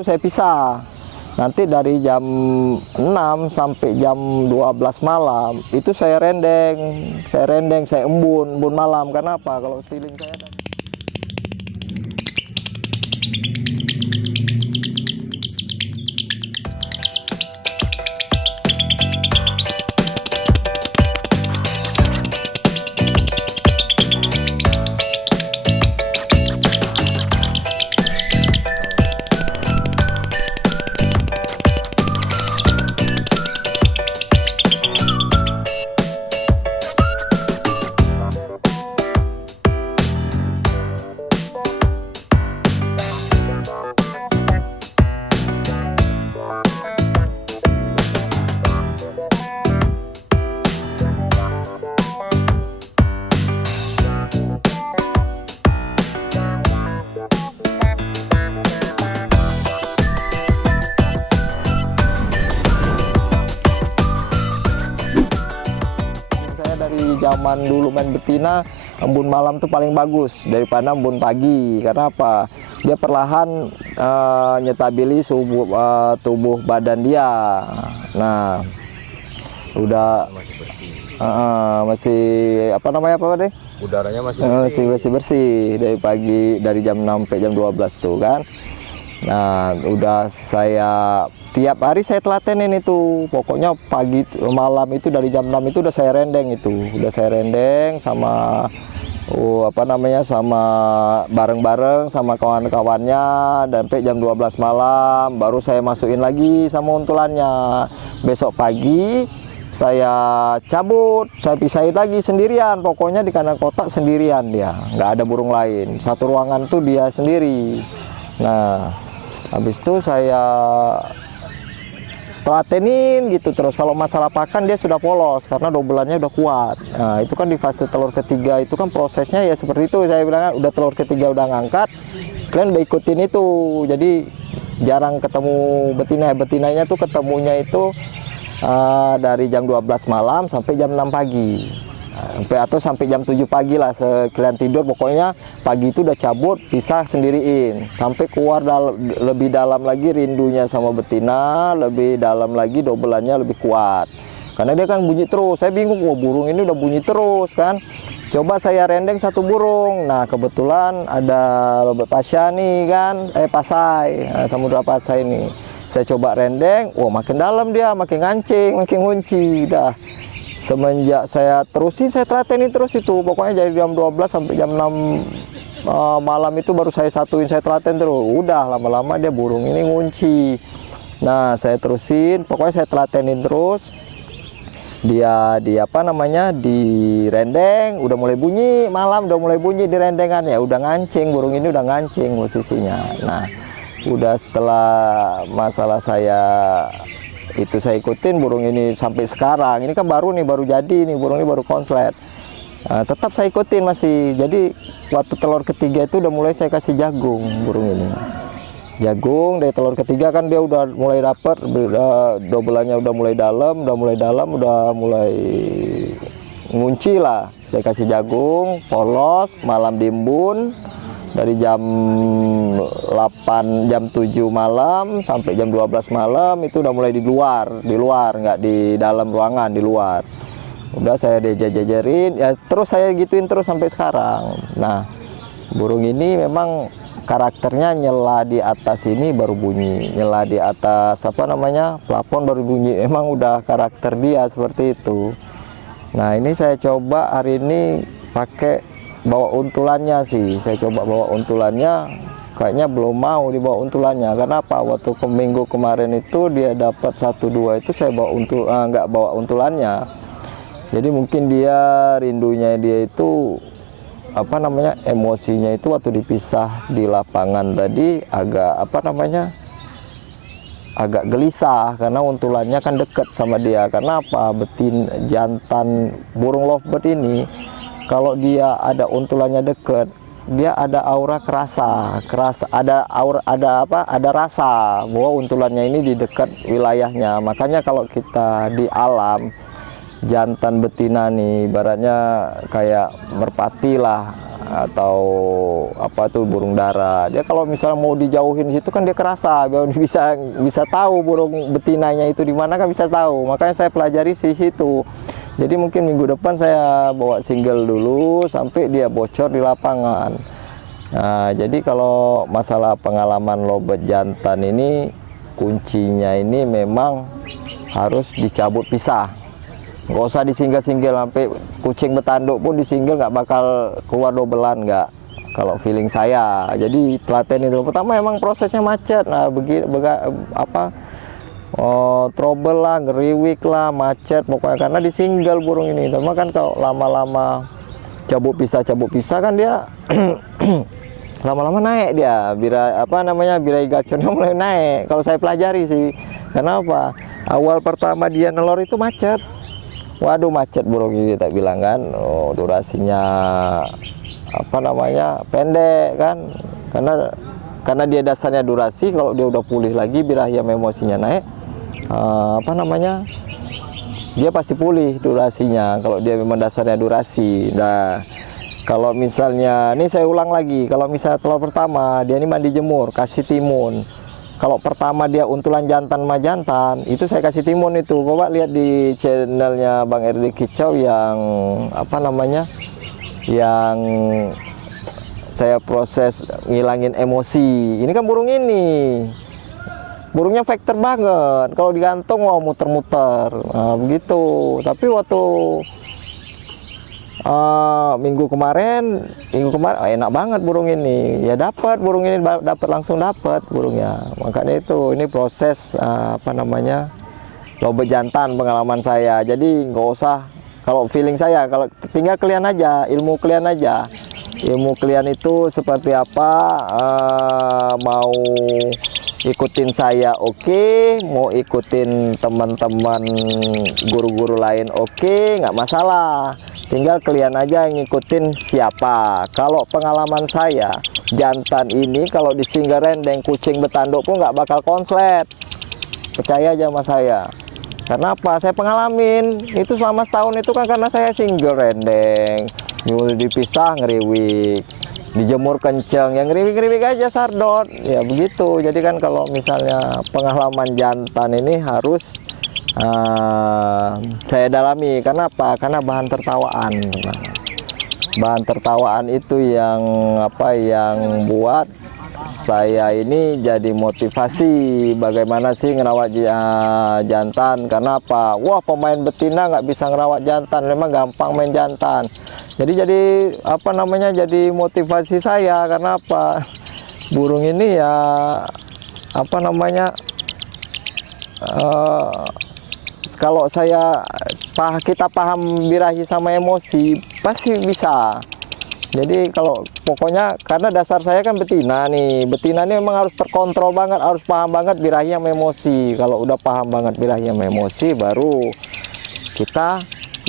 Itu saya pisah. Nanti dari jam 6 sampai jam 12 malam itu saya rendeng, saya embun malam. Karena apa? Kalau stiling saya zaman dulu main betina, embun malam tuh paling bagus daripada embun pagi. Karena apa? Dia perlahan nyetabili tubuh badan dia. Nah, udah masih apa namanya apa deh? Udaranya masih bersih dari pagi, dari jam 6 sampai jam 12 tuh kan. Nah, udah saya tiap hari saya telatenin itu. Pokoknya pagi malam itu dari jam 6 itu udah saya rendeng itu. Udah saya rendeng sama apa namanya sama bareng-bareng sama kawan-kawannya, dan sampai jam 12 malam baru saya masukin lagi sama untulannya. Besok pagi saya cabut, saya pisahin lagi sendirian. Pokoknya di kandang kotak sendirian dia, nggak ada burung lain. Satu ruangan tuh dia sendiri. Nah, habis itu saya telatenin gitu terus. Kalau masalah pakan dia sudah polos karena dobelannya udah kuat. Nah, itu kan di fase telur ketiga itu kan prosesnya ya seperti itu. Saya bilang udah telur ketiga udah ngangkat, kalian udah ikutin itu. Jadi jarang ketemu betinanya tuh ketemunya itu dari jam 12 malam sampai jam 6 pagi. Atau sampai jam 7 pagi lah sekalian tidur. Pokoknya pagi itu udah cabut, pisah sendiriin sampai keluar lebih dalam lagi rindunya sama betina, lebih dalam lagi dobelannya lebih kuat karena dia kan bunyi terus. Saya bingung, wah burung ini udah bunyi terus kan. Coba saya rendeng satu burung. Nah, kebetulan ada pasya nih kan, pasai, samudra pasai ini saya coba rendeng. Wah, makin dalam dia, makin ngancing, makin ngunci dah. Semenjak saya terusin, saya telatenin terus itu. Pokoknya dari jam 12 sampai jam 6 malam itu baru saya satuin, saya telaten terus. Udah lama-lama dia burung ini ngunci. Nah, saya terusin, pokoknya saya telatenin terus. Dia di apa namanya, di rendeng, udah mulai bunyi, malam udah mulai bunyi di rendengan ya, udah ngancing, burung ini udah ngancing posisinya. Nah, udah setelah masalah saya itu saya ikutin burung ini sampai sekarang. Ini kan baru nih, baru jadi nih, burung ini baru konslet. Tetap saya ikutin masih. Jadi waktu telur ketiga itu udah mulai saya kasih jagung burung ini. Jagung dari telur ketiga kan dia udah mulai dapet, dobelannya udah mulai dalam, udah mulai ngunci lah. Saya kasih jagung, polos, malam diembun. Dari jam 8, jam 7 malam sampai jam 12 malam itu udah mulai di luar, nggak di dalam ruangan, di luar. Udah saya jajarin, ya terus saya gituin terus sampai sekarang. Nah, burung ini memang karakternya nyela di atas ini baru bunyi, nyela di atas apa namanya plafon baru bunyi. Emang udah karakter dia seperti itu. Nah, ini saya coba hari ini pakai bawa untulannya sih. Saya coba bawa untulannya, kayaknya belum mau dibawa untulannya. Karena apa? Waktu ke minggu kemarin itu dia dapat 1-2 itu saya bawa nggak bawa untulannya. Jadi mungkin dia rindunya dia itu apa namanya, emosinya itu waktu dipisah di lapangan tadi agak apa namanya, agak gelisah karena untulannya kan deket sama dia. Karena apa? Jantan burung lovebird ini kalau dia ada untulannya deket, dia ada aura kerasa, ada rasa bahwa untulannya ini di dekat wilayahnya. Makanya kalau kita di alam, jantan betina nih, ibaratnya kayak merpati lah, atau apa tuh burung dara. Dia kalau misalnya mau dijauhin situ kan dia kerasa, biar bisa tahu burung betinanya itu di mana kan bisa tahu. Makanya saya pelajari di situ. Jadi mungkin minggu depan saya bawa single dulu sampai dia bocor di lapangan. Nah, jadi kalau masalah pengalaman lobet jantan ini, kuncinya ini memang harus dicabut pisah. Nggak usah disinggel-singgel, sampai kucing betanduk pun disinggel nggak bakal keluar dobelan, nggak. Kalau feeling saya, jadi telaten itu pertama emang prosesnya macet. Nah, trouble lah, ngeriwik lah, macet pokoknya karena disinggel burung ini. Cuma kan kalau lama-lama cabut pisah kan dia lama-lama naik dia, birahi gaconnya mulai naik. Kalau saya pelajari sih, kenapa? Awal pertama dia nelor itu macet. Waduh, macet burung ini, tak bilang kan. Oh, durasinya pendek kan, karena dia dasarnya durasi. Kalau dia udah pulih lagi, birahi yang emosinya naik, dia pasti pulih durasinya kalau dia memang dasarnya durasi. Nah, kalau misalnya, ini saya ulang lagi, kalau misalnya telur pertama dia ini mandi jemur, kasih timun. Kalau pertama dia untulan jantan sama jantan, itu saya kasih timun itu. Coba lihat di channelnya Bang RD Kicau yang yang saya proses ngilangin emosi. Ini kan burung ini, burungnya faktor banget. Kalau digantung, wah muter-muter, nah, begitu. Tapi waktu minggu kemarin enak banget burung ini. Ya dapat burung ini, langsung dapat burungnya. Makanya itu, ini proses lobet jantan pengalaman saya. Jadi nggak usah, kalau feeling saya, kalau tinggal kalian aja, ilmu kalian aja. Ilmu kalian itu seperti apa, mau ikutin saya oke, mau ikutin teman-teman guru-guru lain oke, nggak masalah. Tinggal kalian aja yang ngikutin siapa. Kalau pengalaman saya, jantan ini kalau disinggel rendeng, kucing betanduk pun nggak bakal konslet. Percaya aja sama saya. Karena apa? Saya pengalamin. Itu selama setahun itu kan karena saya singgel rendeng. Nyuruh dipisah, ngeriwik. Dijemur kenceng, yang ngeriwik-ngeriwik aja sardot. Ya begitu. Jadi kan kalau misalnya pengalaman jantan ini harus saya dalami. Karena apa? Karena bahan tertawaan. Bahan tertawaan itu yang buat saya ini jadi motivasi bagaimana sih ngerawat jantan. Karena apa? Wah, pemain betina nggak bisa ngerawat jantan, memang gampang main jantan. Jadi jadi motivasi saya. Karena apa? Burung ini ya kalau kita paham birahi sama emosi pasti bisa. Jadi kalau pokoknya karena dasar saya kan betina nih. Betina ini memang harus terkontrol banget, harus paham banget birahi sama emosi. Kalau udah paham banget birahi sama emosi, baru kita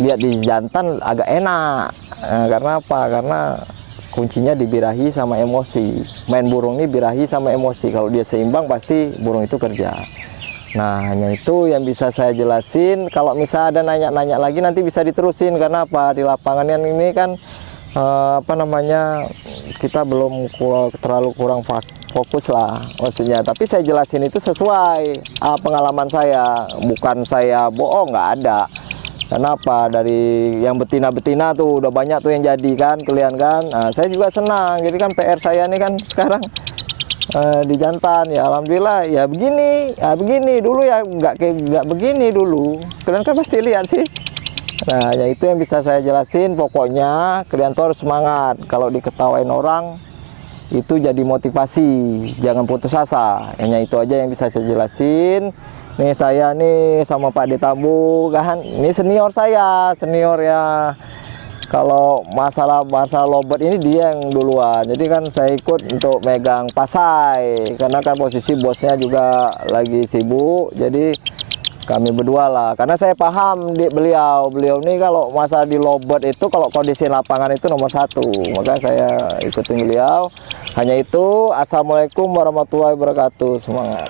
lihat di jantan agak enak. Nah, karena apa? Karena kuncinya di birahi sama emosi. Main burung ini birahi sama emosi. Kalau dia seimbang pasti burung itu kerja. Nah, hanya itu yang bisa saya jelasin. Kalau misalnya ada nanya-nanya lagi nanti bisa diterusin. Karena apa? Di lapangan ini kan kita belum terlalu kurang fokus lah maksudnya. Tapi saya jelasin itu sesuai pengalaman saya. Bukan saya bohong, nggak ada. Kenapa? Dari yang betina-betina tuh udah banyak tuh yang jadi kan, kalian kan. Nah, saya juga senang. Jadi kan PR saya ini kan sekarang di jantan ya, alhamdulillah ya begini dulu ya, nggak begini dulu. Kalian kan pasti lihat sih. Nah, ya itu yang bisa saya jelasin. Pokoknya kalian tuh harus semangat. Kalau diketawain orang itu jadi motivasi, jangan putus asa. Hanya itu aja yang bisa saya jelasin. Nih saya nih sama Pak Detambu kan, ini senior saya, senior ya. Kalau masalah lobet ini dia yang duluan. Jadi kan saya ikut untuk megang pasai, karena kan posisi bosnya juga lagi sibuk. Jadi kami berdua lah, karena saya paham beliau ini kalau masalah di lobet itu, kalau kondisi lapangan itu nomor 1. Maka saya ikutin beliau. Hanya itu. Assalamualaikum warahmatullahi wabarakatuh. Semangat.